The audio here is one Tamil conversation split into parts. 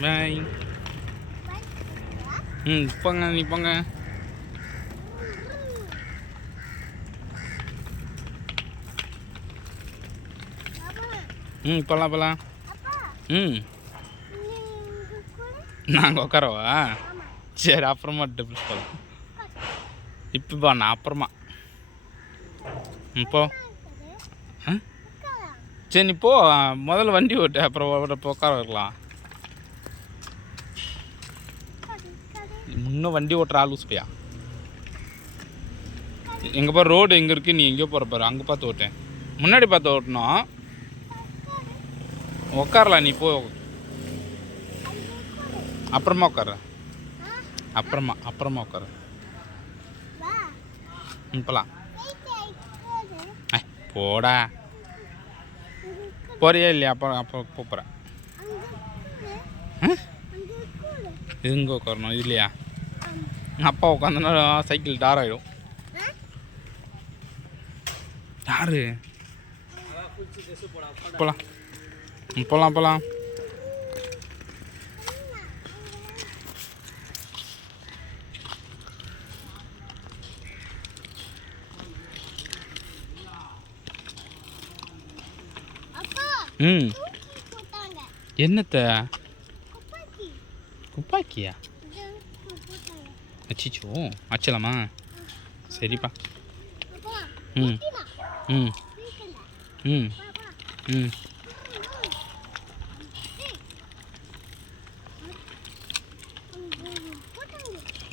பாய். போங்க, நீ போங்க. போகலாம் போகலாம். நாங்கள் உட்காரவா? சரி, அப்புறமா டிப்ஸ் போகலாம். இப்போ நான் அப்புறமா போ. சரி, நீ போ. முதல்ல வண்டி ஓட்டு, அப்புறம் உட்கார வைக்கலாம். முன்ன வண்டி ஓட்டுற ஆள் ஊசுப்பையா? எங்கே பாரு, ரோடு எங்கே இருக்குது, நீ எங்கேயோ போகிற பாரு. அங்கே பார்த்து ஓட்டேன், முன்னாடி பார்த்து ஓட்டணும். உட்காரலாம், நீ போ. அப்புறமா உட்கார. அப்புறமா உட்கார. இப்போலாம் போடா. போறியா இல்லையா? அப்போ போகிறேன். இது இங்கே உட்காரணும், இது இல்லையா? அப்பா உட்காந்தனா சைக்கிள் டார் ஆகிடும். யாரு? போகலாம் போகலாம் போகலாம். என்னத்த? துப்பாக்கியா? அச்சிச்சோ, அச்சலாமா? சரிப்பா. ம் ம் ம்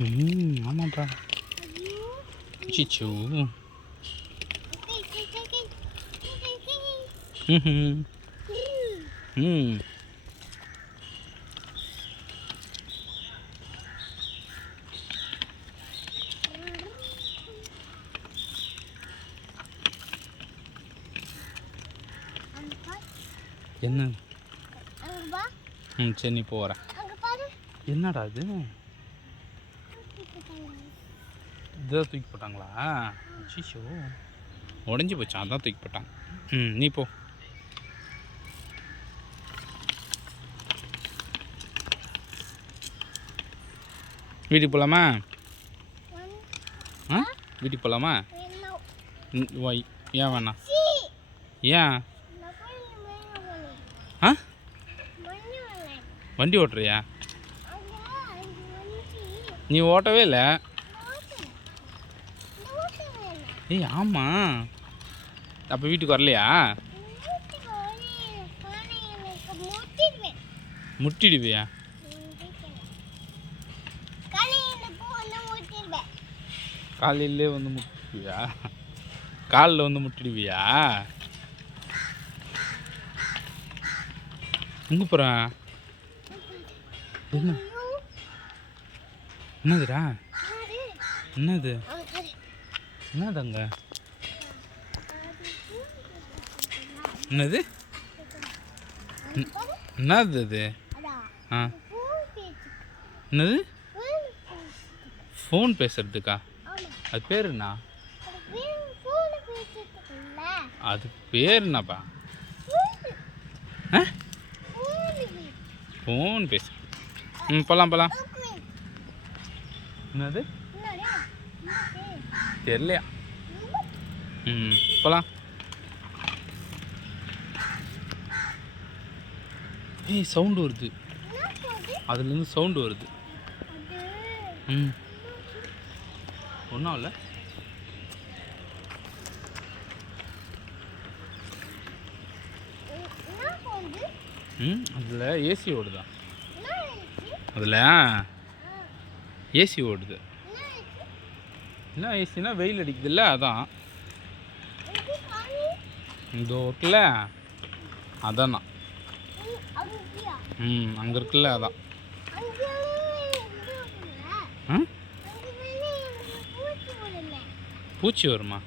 ம் ஆமாப்பா. அச்சிச்சோ. என்ன? சரி, நீ போகிற. என்னடா இது? இதான் தூக்கி போட்டாங்களா? அச்சிச்சோ, உடஞ்சி போச்சா? அதான் தூக்கி போட்டாங்க. நீ போ. வீட்டுக்கு போகலாமா? வீட்டுக்கு போகலாமா? ஏன் வேணாம்? ஏன்? வண்டி ஓட்டுறியா? நீ ஓட்டவே இல்லை. ஏய் ஆமாம், அப்போ வீட்டுக்கு வரலையா? முட்டிடுவியா? காலையிலே வந்து முட்டிடுவியா? காலில் வந்து முட்டிடுவியா? எங்கே போகிறேன்? என்ன? என்னதுடா? என்னது? என்னது அங்கே? என்னது? என்னது அது? என்னது? ஃபோன் பேசுறதுக்கா? அது பேர் என்ன? அது பேர் என்னப்பா? ஃபோன் பேசு. போகலாம். என்னது? தெரியலையா? போகலாம். ஏய், சவுண்டு வருது. அதுலேருந்து சவுண்டு வருது. ஒன்றும் இல்லை. அதில் ஏசி ஓடுதா? அதில் ஏசி ஓடுது. என்ன ஏசினா வெயில் அடிக்குதுல்ல, அதான். இந்த இருக்குல்ல, அதான். அங்கே இருக்குல்ல, அதான். பூச்சி வருமா?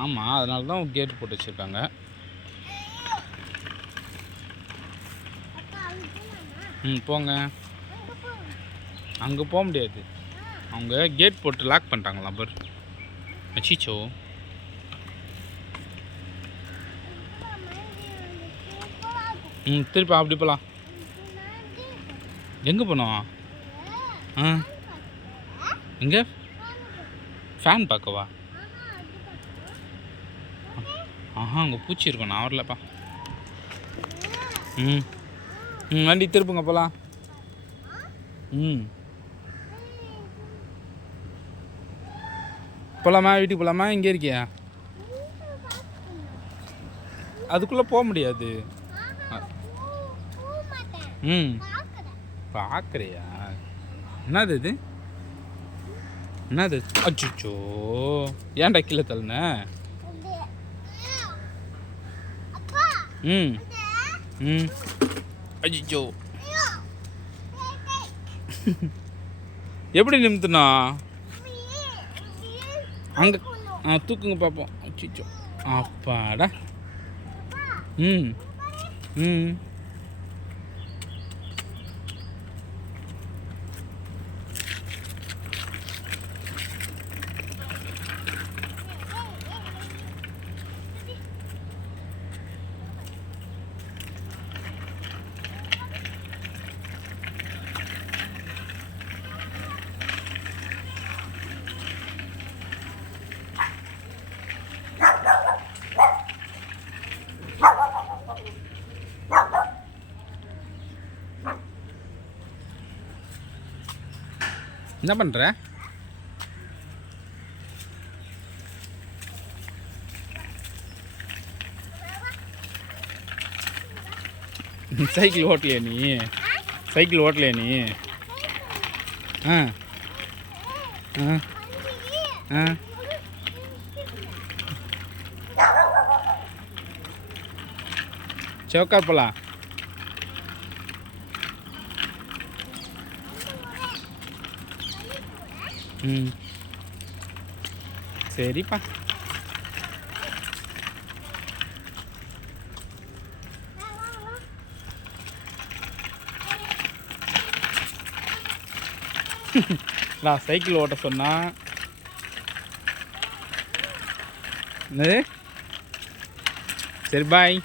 ஆமாம், அதனால தான் கேட்டு போட்டு வச்சுருக்காங்க. போங்க. அங்கே போக முடியாது, அவங்க கேட் போட்டு லாக் பண்ணிட்டாங்களாம் பாரு. அச்சிச்சோ. திருப்பி அப்படி போகலாம். எங்கே போனோம்? ஆ எங்கே? ஃபேன் பார்க்கவா? ஆஹா அங்கே பூச்சி இருக்கும், நான் வரலப்பா. ம் ம் வண்டி திருப்புங்க போகலாம். ம் போகலாமா? வீட்டுக்கு போகலாமா? இங்கே இருக்கியா? அதுக்குள்ளே போக முடியாது. ம் பார்க்குறியா? என்னது இது? என்னது? அச்சோ ஏன்டா கீழே தள்ளுன? ம் ம் அச்சோ எப்படி நிமித்துனா? அங்கே தூக்குங்க பார்ப்போம். அச்சோ அப்பாடா. ம் ம் என்ன பண்ணுற? சைக்கிள் ஓட்டலையா நீ? சைக்கிள் ஓட்டலையா நீ? ஆ ஆ ஆ சரி உட்கார் போகலாம். ம் சரிப்பா. நான் சைக்கிள் ஓட்ட சொன்னா என்னது? சரி பாய்.